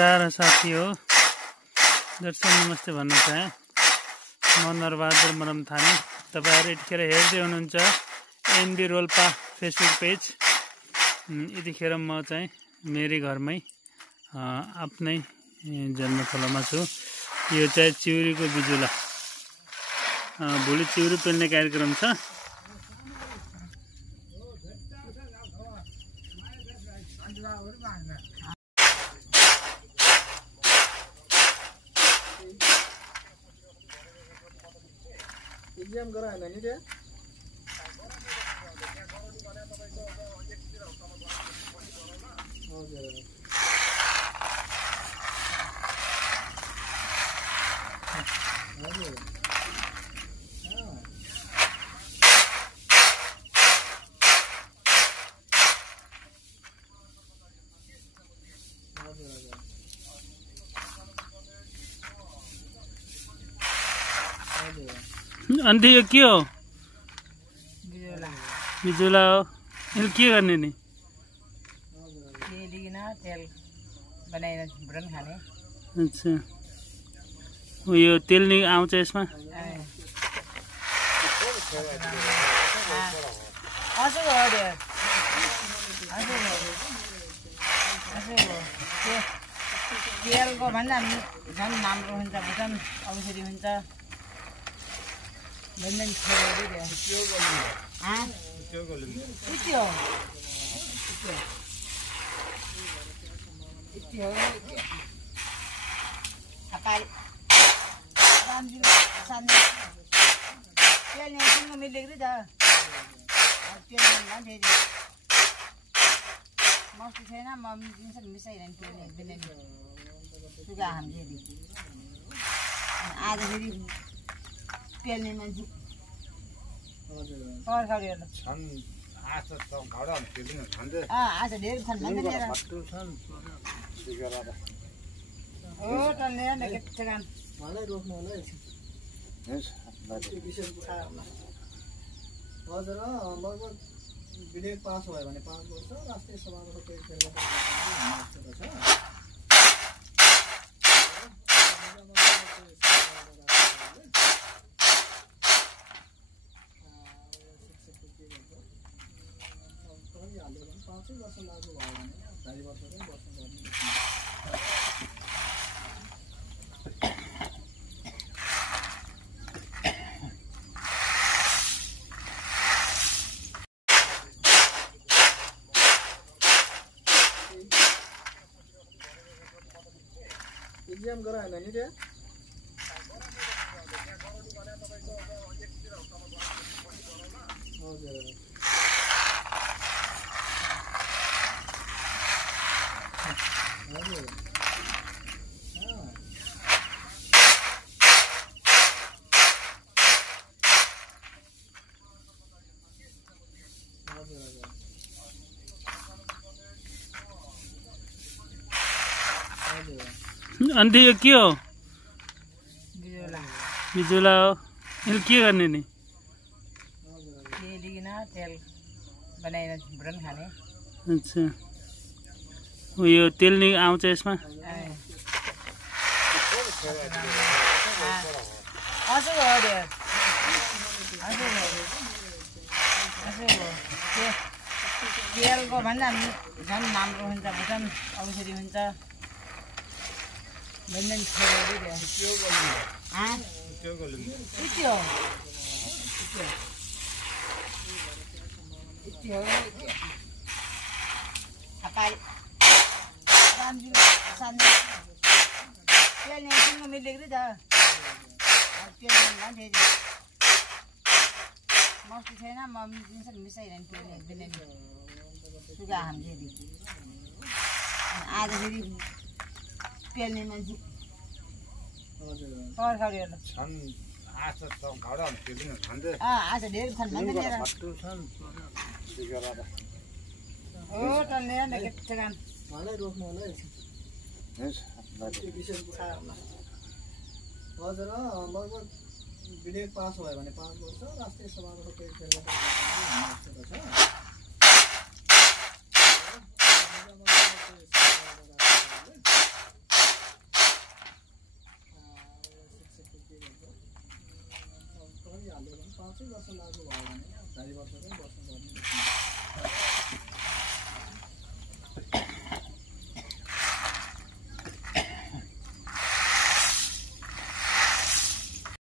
नमस्कार साथी हो दर्शक नमस्ते भन्न चाहे म नरबहादुर मरमथानी। तपाईहरु यतिखेर हेर्दै हुनुहुन्छ एनबी रोल्पा फेसबुक पेज। यतिखेर म चाहिँ मेरै घरमै आफ्नै जन्मथलोमा छु। यो चाहिँ चिउरीको बिजुला, भोलि चिउरी पेल्ने कार्यक्रम छ। एग्जाम गराएन नि रे अन्त यो के हो? बिजुला हो। यो के गर्ने नि? तेल बनाएर भुटन खाने। अच्छा, यो तेल नि आउँछ यसमा? तेलको भन्दा झन् राम्रो हुन्छ, भुटन औषधि हुन्छ। मस्ती छैन, म मिसाइरहनु सुगा हामीले आज फेरि पेल्ने मान्छे आज धेरै छन् हजुर। लगभग विधेयक पास भयो भने 5 वर्ष राष्ट्रिय सभाबाट पेश गरेको छ। पाँचै वर्ष लागू भयो भने 2.5 वर्षकै बस्नु पर्ने। एग्जाम गराएन नि रे हजुर। अन्त यो के हो? बिजुला हो। यो के गर्ने नि? तेल बनाएर भुटन खाने। अच्छा, यो तेल नि आउँछ यसमा? तेलको भन्दा झन् राम्रो हुन्छ, भुटन औषधि हुन्छ। मस्ती छैन, म मिसाइरहनु सुगा हामीले आज फेरि पेल्ने मान्छे आज धेरै छन् हजुर। लगभग विधेयक पास भयो भने 5 वर्ष राष्ट्रिय सभाबाट पेश गरेको छ। 5 वर्ष लाग्नु भयो भने 2.5 वर्ष पनि बस्नुपर्ने